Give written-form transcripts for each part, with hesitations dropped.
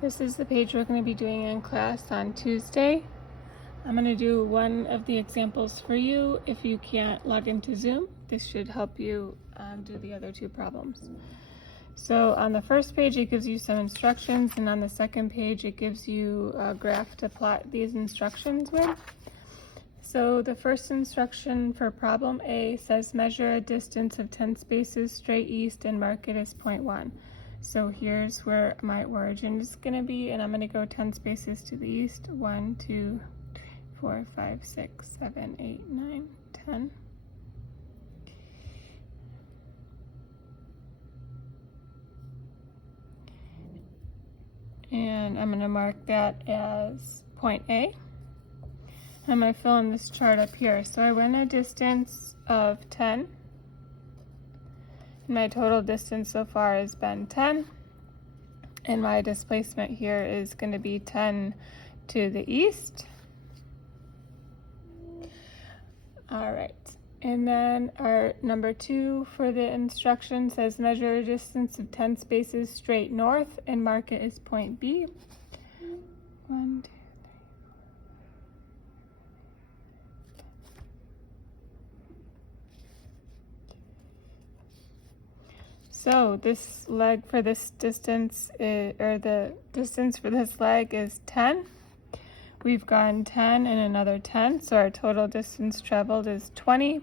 This is the page we're going to be doing in class on Tuesday. I'm going to do one of the examples for you. If you can't log into Zoom, this should help you do the other two problems. So on the first page, it gives you some instructions, and on the second page, it gives you a graph to plot these instructions with. So the first instruction for problem A says measure a distance of 10 spaces straight east and mark it as 0.1. So here's where my origin is going to be, and I'm going to go 10 spaces to the east. 1, 2, 3, 4, 5, 6, 7, 8, 9, 10. And I'm going to mark that as point A. I'm going to fill in this chart up here. So I went a distance of 10. My total distance so far has been 10. And my displacement here is going to be 10 to the east. All right. And then our number 2 for the instruction says measure a distance of 10 spaces straight north and mark it as point B. 1, 2, 3. So this leg for this distance, the distance for this leg is 10. We've gone 10 and another 10, so our total distance traveled is 20.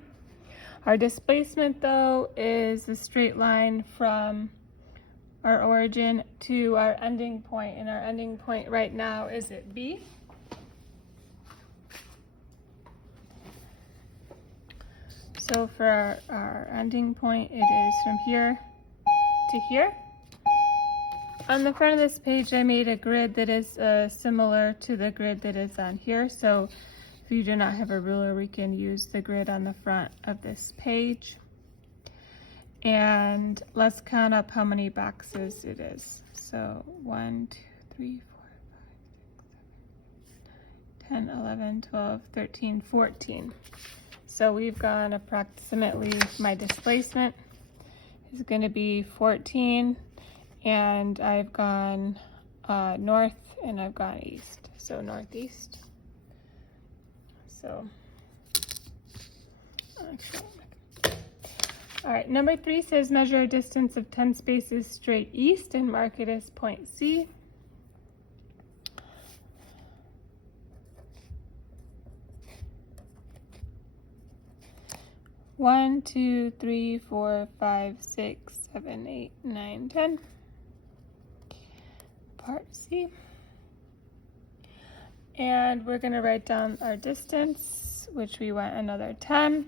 Our displacement, though, is the straight line from our origin to our ending point, and our ending point right now is at B. So for our ending point, it is from here to here. On the front of this page, I made a grid that is similar to the grid that is on here. So if you do not have a ruler, we can use the grid on the front of this page. And let's count up how many boxes it is. So 1, 2, 3, 4, 5, 6, 7, 8, 9, 10, 11, 12, 13, 14. So we've gone approximately, my displacement is going to be 14, and I've gone north and I've gone east, so northeast. So, all right, number 3 says measure a distance of 10 spaces straight east and mark it as point C. One, 2, 3, 4, 5, 6, 7, 8, 9, 10. Part C. And we're going to write down our distance, which we went another 10.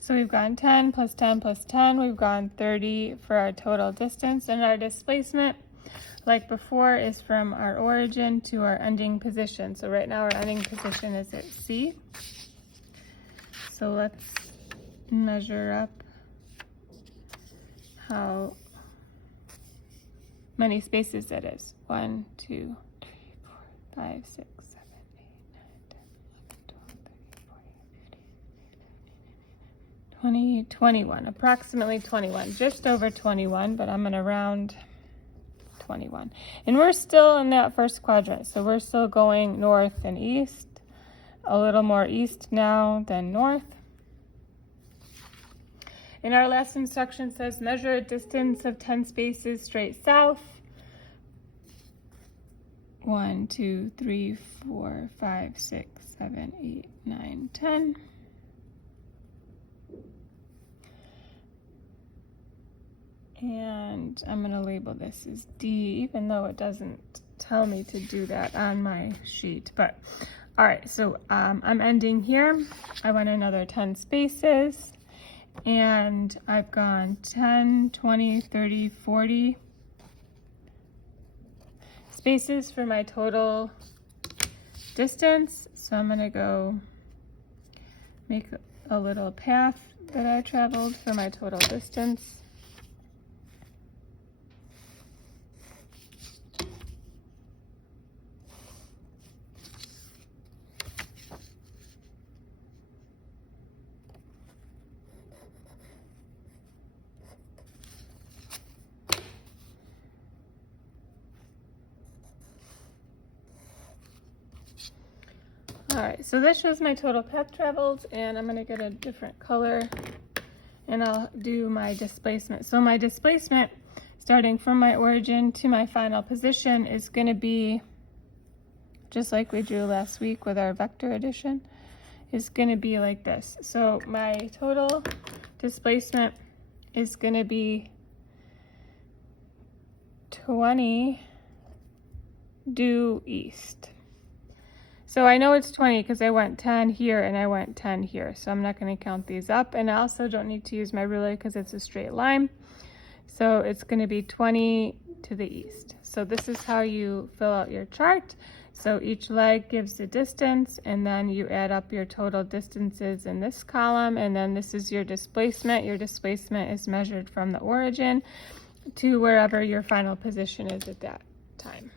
So we've gone 10 plus 10 plus 10. We've gone 30 for our total distance. And our displacement, like before, is from our origin to our ending position. So right now our ending position is at C. So let's measure up how many spaces it is. 1, 2, 3, 4, 5, 6, 7, 8, 9, 10, 11, 12, 13, 14, 15, 20, 21, approximately 21, just over 21, but I'm going to round 21. And we're still in that first quadrant, so we're still going north and east, a little more east now than north. And our last instruction says measure a distance of 10 spaces straight south. 1, 2, 3, 4, 5, 6, 7, 8, 9, 10. And I'm going to label this as D, even though it doesn't tell me to do that on my sheet. But all right, so I'm ending here. I went another 10 spaces. And I've gone 10, 20, 30, 40 spaces for my total distance. So I'm going to go make a little path that I traveled for my total distance. All right, so this shows my total path traveled, and I'm gonna get a different color and I'll do my displacement. So my displacement, starting from my origin to my final position, is gonna be, just like we drew last week with our vector addition, is gonna be like this. So my total displacement is gonna be 20 due east. So I know it's 20 because I went 10 here and I went 10 here. So I'm not going to count these up. And I also don't need to use my ruler because it's a straight line. So it's going to be 20 to the east. So this is how you fill out your chart. So each leg gives the distance, and then you add up your total distances in this column. And then this is your displacement. Your displacement is measured from the origin to wherever your final position is at that time.